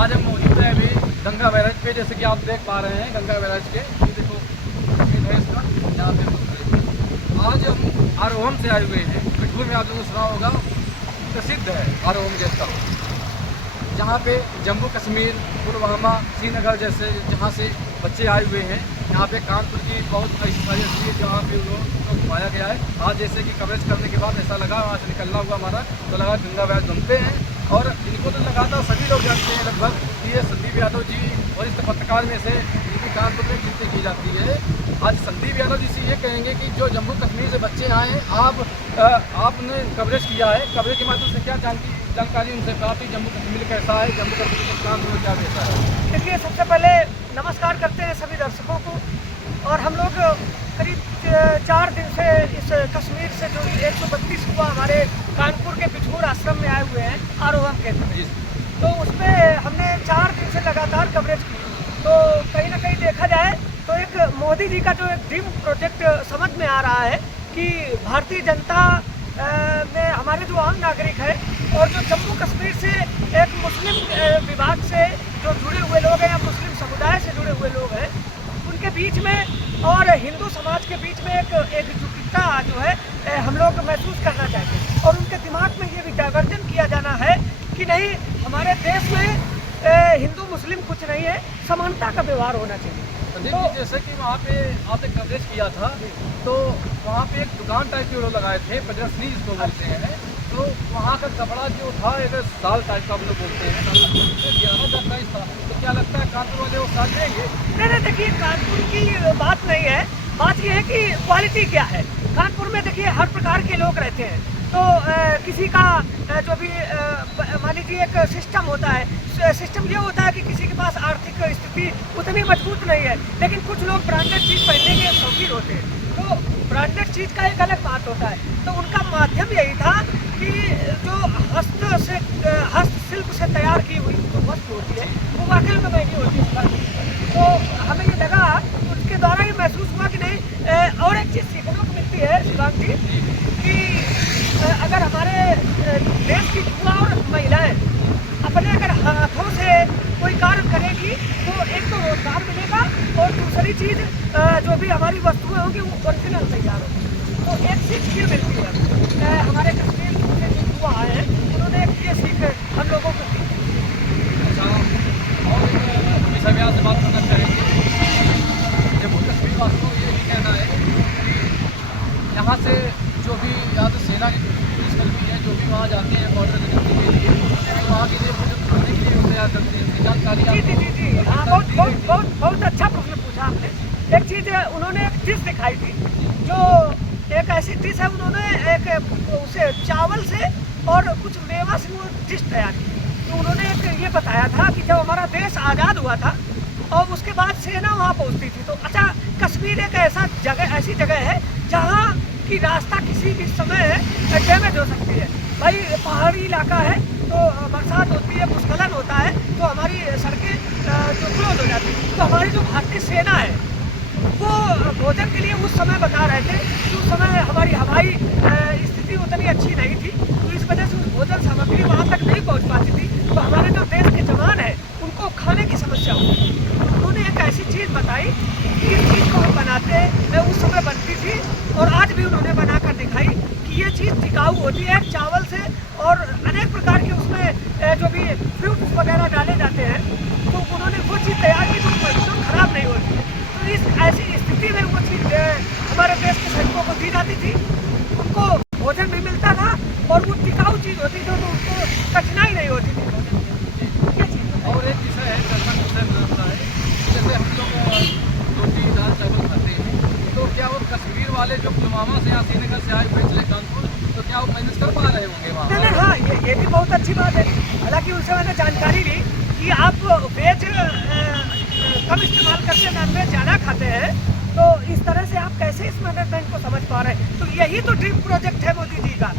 आज हम मौजूद हैं अभी गंगा बैराज पे, जैसे कि आप देख पा रहे हैं गंगा बैराज के। ये देखो तस्वीर है इसका, यहाँ पे आज हम आरोहम से आए हुए हैं। पिठूर में आप लोगों को सुना होगा, प्रसिद्ध है आरोहम जैसा, जहाँ पे जम्मू कश्मीर, पुलवामा, श्रीनगर जैसे जहाँ से बच्चे आए हुए हैं। यहाँ पे कानपुर की बहुत ऐसी सारी चीज़ जहाँ पे लोगों को घुमाया गया है। आज जैसे कि कवरेज करने के बाद ऐसा लगा, वहाँ से निकलना हुआ हमारा, तो लगा गंगा बैराज घूमते हैं। और इनको तो लगा था सभी लोग जानते हैं लगभग कि ये संदीप यादव जी, और इस पत्रकार में से इनकी कानपुर में गिनती की जाती है। आज संदीप यादव जी से ये कहेंगे कि जो जम्मू कश्मीर से बच्चे आए हैं, आपने कवरेज किया है, कवरेज के माध्यम से क्या जानकारी उनसे प्राप्त, जम्मू कश्मीर कैसा है, जम्मू कश्मीर के कानपुर में क्या कैसा है? देखिए, सबसे पहले नमस्कार करते हैं सभी दर्शकों को। और हम लोग करीब 4 दिन से इस कश्मीर से जो 132 हुआ हमारे कानपुर के पिठूर आश्रम में आए हुए हैं आरोहम केंद्र में, तो उसमें हमने 4 दिन से लगातार कवरेज की। तो कहीं ना कहीं देखा जाए तो एक मोदी जी का जो एक ड्रीम प्रोजेक्ट समझ में आ रहा है कि भारतीय जनता में हमारे जो आम नागरिक है और जो जम्मू कश्मीर से एक मुस्लिम विभाग से जो जुड़े हुए लोग हैं या मुस्लिम समुदाय से जुड़े हुए लोग हैं, उनके बीच में और हिंदू समाज के बीच में एक एकजुटता जो है हम लोग महसूस करना चाहते हैं। और उनके दिमाग में ये भी डाइवर्जन किया जाना है कि नहीं, हमारे देश में हिंदू मुस्लिम कुछ नहीं है, समानता का व्यवहार होना चाहिए। तो जैसे कि वहाँ पे आपने कवरेज किया था, तो वहाँ पे एक दुकान टाइप के लोग लगाए थे, प्रदर्शनी जिसको बोलते हैं। तो वहाँ का कपड़ा जो था एक साल टाइप का हम लोग बोलते हैं, तो क्या लगता है कानपुर वाले वो साथ देंगे? नहीं, देखिए, कानपुर की बात नहीं है, बात यह है कि क्वालिटी क्या है। कानपुर में देखिए हर प्रकार के लोग रहते हैं। तो किसी का जो भी मान लीजिए एक सिस्टम होता है, सिस्टम ये होता है कि किसी के पास आर्थिक स्थिति उतनी मजबूत नहीं है, लेकिन कुछ लोग ब्रांडेड चीज़ पहनने के शौकीन होते हैं। तो ब्रांडेड चीज़ का एक अलग बात होता है। तो उनका माध्यम यही था कि जो हस्तशिल्प से तैयार की हुई जो वस्तु होती है वो वाकई में महंगी होती है। तो हमें ये लगा, उसके द्वारा ये महसूस हुआ कि नहीं, और एक चीज़ सीखने को मिलती है शिवांग जी, कि अगर हमारे देश की युवा और महिलाएं अपने अगर हाथों से कोई कार्य करेगी तो एक तो रोजगार मिलेगा, और दूसरी चीज़ जो भी हमारी वस्तुएं होंगी वो ओरिजिनल तैयार होगी। तो एक सीख फिर मिलती है। हमारे कश्मीर से जो युवा आए हैं उन्होंने एक ये सीख हम लोगों को दी। अच्छा, और एक विषय में आपसे बात करना चाहेंगे। जम्मू कश्मीर वासियों को ये कहना है कि यहाँ से जो भी यहाँ से सेना की पुलिसकर्मी है, जो भी वहाँ जाते हैं बॉर्डर करने के लिए, वहाँ के लिए कुछ खाने के लिए तैयार करते हैं, जानकारी? जी, हाँ, बहुत अच्छा प्रश्न पूछा आपने। एक चीज़ उन्होंने एक डिश दिखाई थी, जो एक ऐसी डिश है, उन्होंने एक उसे चावल से और कुछ मेवा से वो डिश तैयार की। तो उन्होंने एक ये बताया था कि जब हमारा देश आज़ाद हुआ था और उसके बाद सेना वहाँ पहुँचती थी, तो अच्छा, कश्मीर एक ऐसी जगह है जहाँ की रास्ता किसी भी समय डैमेज हो सकती है। भाई, पहाड़ी इलाका है, तो बरसात होती है, भूस्खलन होता है, तो हमारी सड़कें जो क्लोज हो जाती है। तो हमारी जो भारतीय सेना है वो भोजन के लिए उस समय बता रहे थे कि उस समय हमारी हवाई स्थिति उतनी अच्छी नहीं थी, तो इस वजह से उस भोजन सामग्री वहाँ तक नहीं पहुँच पाती थी। तो हमारे जो देश के जवान हैं उनको खाने की समस्या होती थी। तो उन्होंने एक ऐसी चीज़ बताई कि इस चीज़ को हम बनाते उस समय बनती थी, और आज भी उन्होंने बना कर दिखाई कि ये चीज़ टिकाऊ होती है चावल से, और अनेक प्रकार के उसमें जो भी फ्रूट्स वगैरह डाले जाते हैं, तो उन्होंने वो चीज़ तैयार की जो खराब नहीं होती है। तो इस ऐसी स्थिति में वो चीज़ हमारे देश के सैनिकों को दी जाती थी, उनको भोजन भी मिलता था, और वो टिकाऊ चीज़ होती थी, तो उनको कठिनाई नहीं होती थी। और एक विषय है, जैसे हम लोग रोटी दाल चावल खाते हैं, तो क्या वो कश्मीर वाले जो पुलवामा से या श्रीनगर से आए हुए थे कानपुर, तो क्या वो मैनेज कर पा रहे होंगे वहाँ? नहीं, हाँ, ये भी बहुत अच्छी बात है। हालांकि उनसे मैंने जानकारी ली कि आप वेज कम इस्तेमाल करते, नॉन वेज ज़्यादा खाते हैं, तो इस तरह से आप कैसे इस मैनेजमेंट को समझ पा रहे हैं? तो यही तो ड्रीम प्रोजेक्ट है मोदी जी का।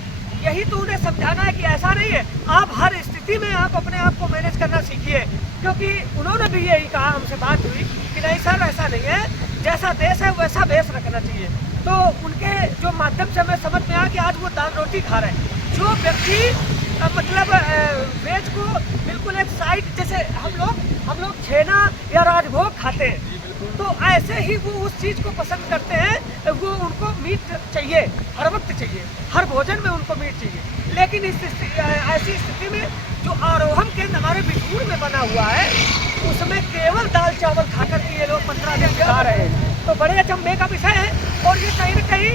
यही तो उन्हें समझाना है कि ऐसा नहीं है, आप हर स्थिति में आप अपने आप को मैनेज करना सीखिए। क्योंकि उन्होंने भी यही कहा, हमसे बात हुई कि नहीं सर, ऐसा नहीं है, जैसा देश है वैसा भेष रखना चाहिए। तो उनके जो माध्यम से हमें समझ में आया कि आज वो दाल रोटी खा रहे हैं। जो व्यक्ति मतलब वेज को बिल्कुल एक साइड, जैसे हम निर्भोग खाते हैं, जी बिल्कुल। तो ऐसे ही वो उस चीज़ को पसंद करते हैं। वो उनको मीट चाहिए, हर वक्त चाहिए, हर भोजन में उनको मीट चाहिए। लेकिन ऐसी स्थिति में जो आरोहम केंद्र हमारे बिठूर में बना हुआ है, उसमें केवल दाल चावल खा करके ये लोग 15 दिन बिता रहे हैं। तो बड़े अचंभे का विषय है, और ये कहीं न कहीं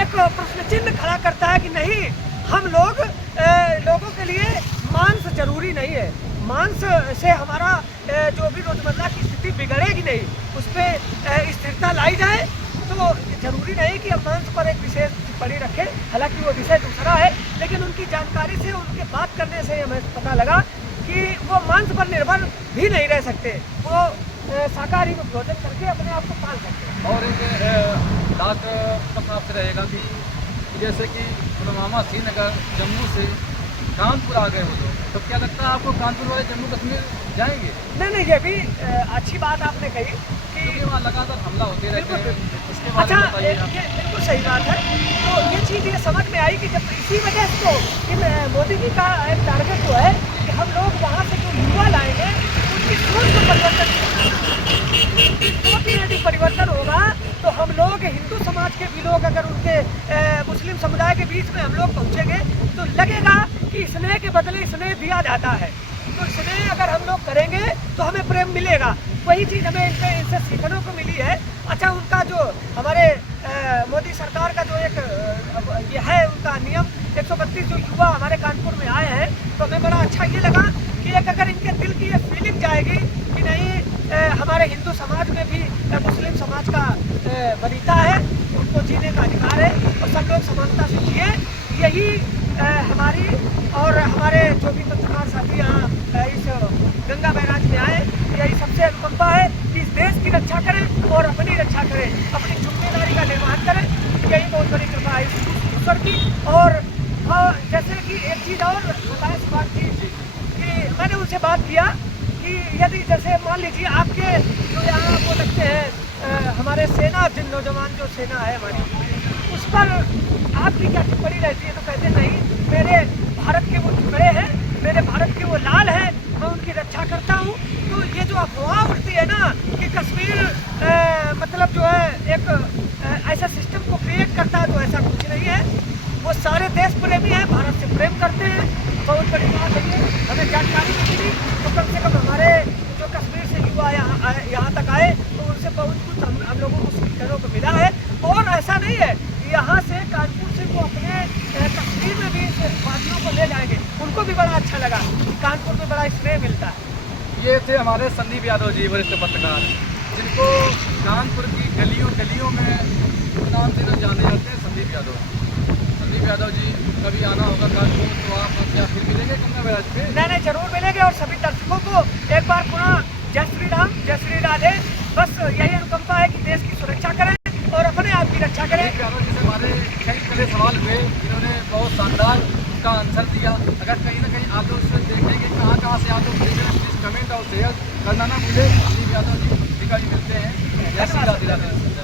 एक प्रश्न चिन्ह खड़ा करता है कि नहीं, हम लोगों के लिए मांस जरूरी नहीं है। मांस से हमारा जो भी रोजमर्रा की स्थिति बिगड़ेगी नहीं, उस पर स्थिरता लाई जाए। तो जरूरी नहीं कि हम मांस पर एक विशेष टिप्पणी रखें, हालांकि वो विषय दूसरा है। लेकिन उनकी जानकारी से, उनके बात करने से हमें पता लगा कि वो मांस पर निर्भर भी नहीं रह सकते, वो शाकाहारी को भोजन करके अपने आप को पाल सकते हैं। और एक लास्ट प्रश्न आपसे रहेगा कि जैसे कि पुलवामा, श्रीनगर, जम्मू से कानपुर आ गए हो तो क्या लगता है आपको कानपुर वाले जम्मू कश्मीर जाएंगे? नहीं, ये भी अच्छी बात आपने कही कि क्योंकि वहाँ लगातार हमला होते रहते हैं। बिल्कुल। इसके बारे अच्छा, में बताइए आप। ये बिल्कुल सही बात है। तो ये चीज़ ये समझ में आई कि जब इसी वजह से तो इन मोदी जी का एक टारगेट जो है कि हम लोग वहाँ से जो युवा लाएंगे, उनकी सोच में परिवर्तन होगा। तो हम लोग हिंदू समाज के भी लोग, अगर उनके मुस्लिम समुदाय के बीच में हम लोग पहुँचेंगे, तो लगेगा कि स्नेह के बदले स्नेह दिया जाता है। तो स्नेह अगर हम लोग करेंगे तो हमें प्रेम मिलेगा। वही चीज़ हमें इनसे सीखने को मिली है। अच्छा, उनका जो हमारे मोदी सरकार का जो एक ये है उनका नियम 132 जो युवा हमारे कानपुर में आए हैं, तो हमें बड़ा अच्छा ये लगा कि एक अगर इनके दिल की ये फीलिंग जाएगी कि नहीं, हमारे हिंदू समाज में भी मुस्लिम समाज का वरीयता है, उनको जीने का अधिकार है और सब लोग समानता से जिए। यही हमारी और हमारे जो भी पत्रकार साथी यहाँ इस गंगा बैराज में आए, यही सबसे अनुकंपा है कि इस देश की रक्षा करें और अपनी रक्षा करें, अपनी जिम्मेदारी का निर्वहन करें। यही बहुत बड़ी कृपा है ईश्वर की। और जैसे कि एक चीज़ और बताएं इस बात की कि मैंने उनसे बात किया कि यदि जैसे मान लीजिए आपके जो यहाँ वो लगते हैं हमारे सेना, जिन नौजवान जो सेना है हमारी, उस पर आपकी क्या टिप्पणी रहती है? तो कहते नहीं, मेरे भारत के वो टुकड़े हैं, मेरे भारत के वो लाल हैं, मैं उनकी रक्षा करता हूँ। तो ये जो अफवाह उठती है ना कि कश्मीर मतलब जो है एक ऐसा सिस्टम को क्रिएट करता है, तो ऐसा कुछ नहीं है। वो सारे देश प्रेमी हैं, भारत से प्रेम करते हैं। बहुत बड़ी बात है ये, हमें जानकारी भी मिली। तो कम से कम हमारे जो कश्मीर से युवा यहाँ तक आए, तो उनसे बहुत कुछ हम लोगों को सीखने को मिला है। और ऐसा नहीं है, यहाँ से कानपुर से वो अपने कश्मीर में भी बातियों को ले जाएंगे। उनको भी बड़ा अच्छा लगा कि कानपुर में बड़ा स्नेह मिलता है। ये थे हमारे संदीप यादव जी, वरिष्ठ पत्रकार, जिनको कानपुर की गलियों में नाम से लोग जाने जाते हैं, संदीप यादव जी। कभी आना होगा कानपुर तो आप क्या फिर मिलेंगे गंगा बैराज पे? नहीं, जरूर मिलेंगे। और सभी दर्शकों को एक बार पुनः जय श्री राम, जय श्री राधे। बस यही अनुकंपा है कि देश की सुरक्षा करें और अपने आप की रक्षा करें। यादव जी से हमारे कई तरह सवाल हुए, जिन्होंने बहुत शानदार उसका आंसर दिया। अगर कहीं ना कहीं आप लोग उसमें देखेंगे कहाँ से आप लोग देख रहे हैं, प्लीज़ कमेंट और शेयर करना ना भूलें। संदीप यादव जी कभी मिलते हैं। जय श्री राधे।